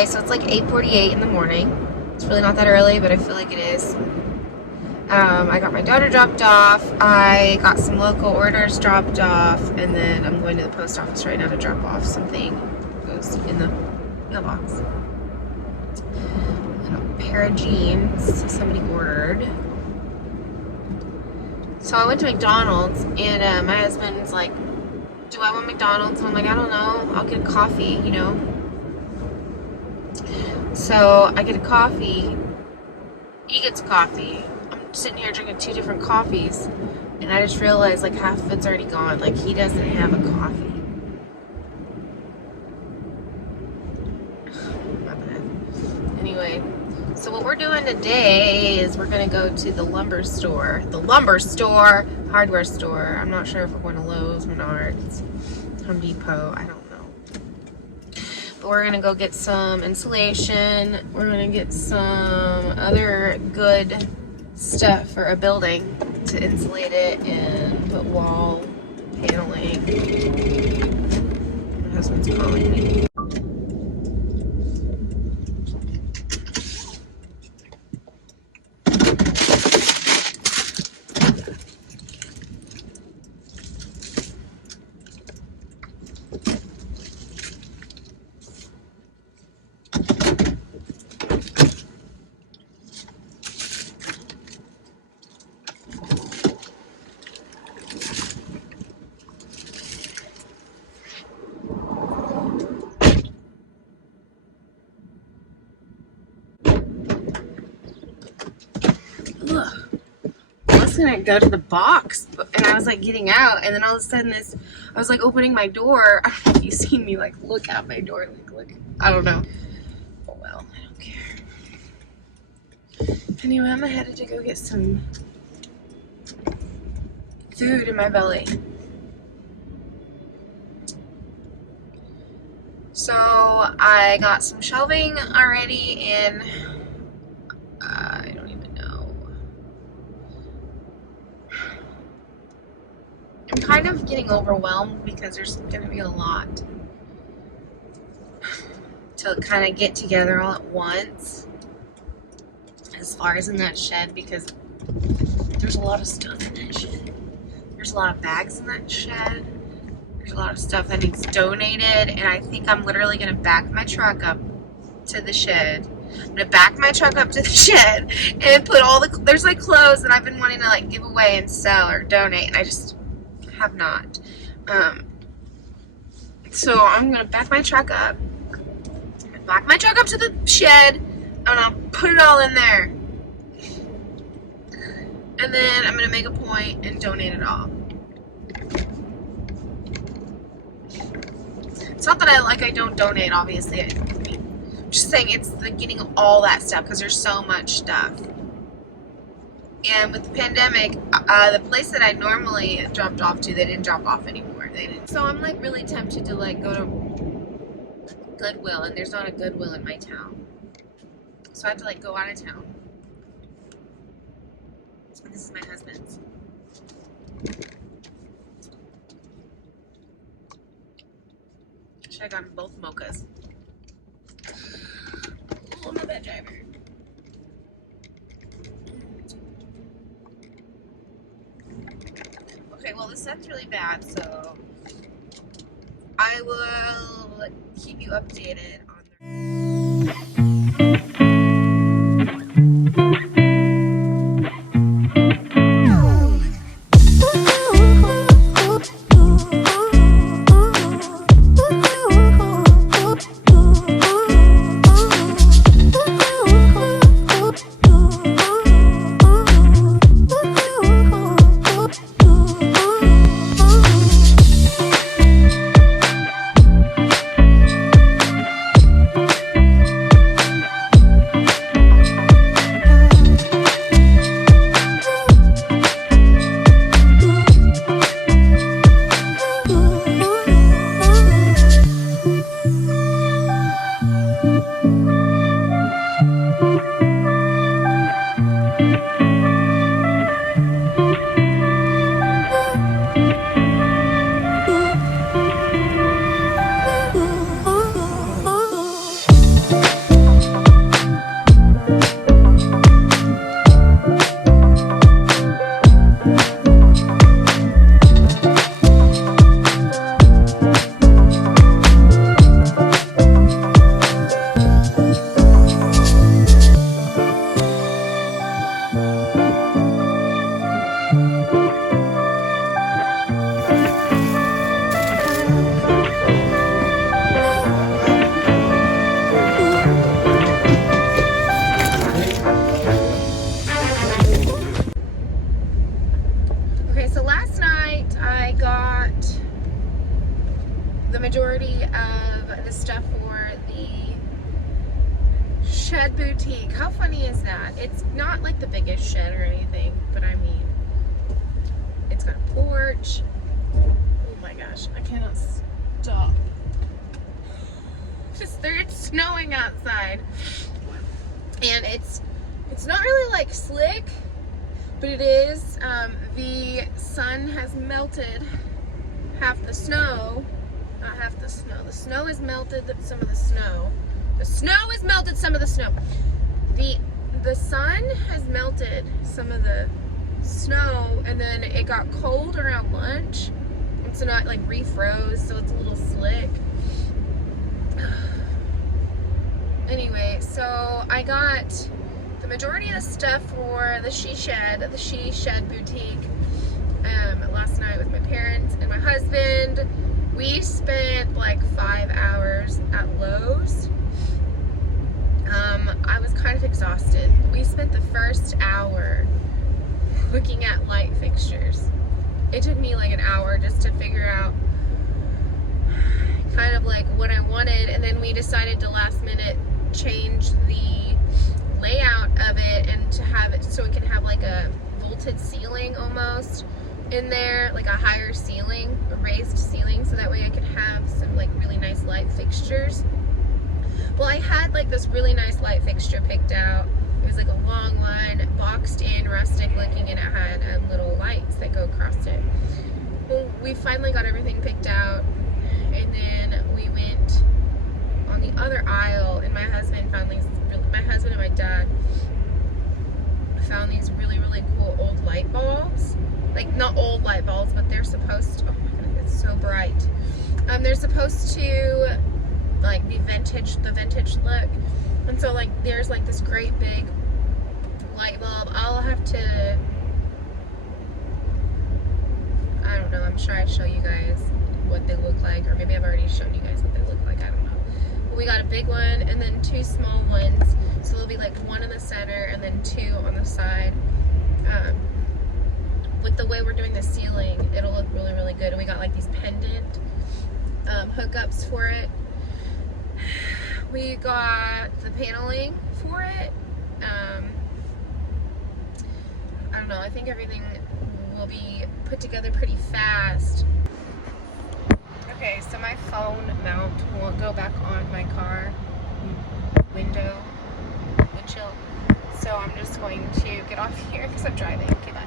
Anyway, so it's like 8:48 in the morning. It's really not that early, but I feel like it is. I got my daughter dropped off. I got some local orders dropped off, and then I'm going to the post office right now to drop off something that goes in the mailbox. And a pair of jeans somebody ordered. So I went to McDonald's, and my husband's like, do I want McDonald's? And I'm like, I don't know. I'll get a coffee, you know. So I get a coffee. He gets coffee. I'm sitting here drinking 2 different coffees, and I just realized like half of it's already gone. Like he doesn't have a coffee. My bad. Anyway, so what we're doing today is we're gonna go to the lumber store, hardware store. I'm not sure if we're going to Lowe's, Menards, Home Depot. I don't know. But we're gonna go get some insulation. We're gonna get some other good stuff for a building to insulate it and put wall paneling. My husband's calling me. I was gonna go to the box, and I was like getting out, and then all of a sudden I was like opening my door. I don't know if you see me like look out my door, like look, I don't know. Oh well, I don't care. Anyway, I'm headed to go get some food in my belly. So I got some shelving already, and I don't even know. I'm kind of getting overwhelmed because there's going to be a lot to kind of get together all at once as far as in that shed, because there's a lot of stuff in that shed. There's a lot of bags in that shed. There's a lot of stuff that needs donated, and I think I'm literally going to back my truck up to the shed. I'm going to back my truck up to the shed and put all there's like clothes that I've been wanting to like give away and sell or donate, and I just have not. So I'm going to back my truck up. Back my truck up to the shed, and I'll put it all in there. And then I'm going to make a point and donate it all. It's not that I don't donate, obviously. I'm just saying it's the getting all that stuff, because there's so much stuff. And with the pandemic, the place that I normally dropped off to, they didn't drop off anymore. They didn't. So I'm like really tempted to like go to Goodwill, and there's not a Goodwill in my town. So I have to like go out of town. And this is my husband's. Should have gotten both mochas. Oh, I'm a bad driver. Okay, well, this set's really bad, so I will keep you updated on the majority of the stuff for the shed boutique. How funny is that? It's not like the biggest shed or anything, but I mean, it's got a porch. Oh my gosh, I cannot stop. It's snowing outside, and it's not really like slick, but it is. The sun has melted half the snow. Not half the snow. The snow has melted some of the snow. The snow has melted some of the snow. The sun has melted some of the snow, and then it got cold around lunch, and so not like refroze, so it's a little slick. Anyway, so I got the majority of the stuff for the She Shed boutique last night with my parents and my husband. We spent like 5 hours at Lowe's. I was kind of exhausted. We spent the first hour looking at light fixtures. It took me like an hour just to figure out kind of like what I wanted, and then we decided to last minute change the layout of it and to have it so it can have like a vaulted ceiling almost in there, like a higher ceiling, a raised ceiling, so that way I could have some like really nice light fixtures. Well, I had like this really nice light fixture picked out. It was like a long one, boxed in, rustic looking, and it had little lights that go across it. Well, we finally got everything picked out, and then we went on the other aisle, and my husband and my dad found these really, really cool old light bulbs. Like, not old light bulbs, but they're supposed to, oh my goodness, it's so bright. They're supposed to like be the vintage look. And so like there's like this great big light bulb. I'll have to, I don't know, I'm sure I'd show you guys what they look like, or maybe I've already shown you guys what they look like, I don't know. But we got a big one and then 2 small ones, so there'll be like 1 in the center and then 2 on the side. With the way we're doing the ceiling, it'll look really, really good. And we got like these pendant hookups for it. We got the paneling for it. I don't know, I think everything will be put together pretty fast. Okay, so my phone mount will go back on my car windshield. So I'm just going to get off here because I'm driving. Okay, bye.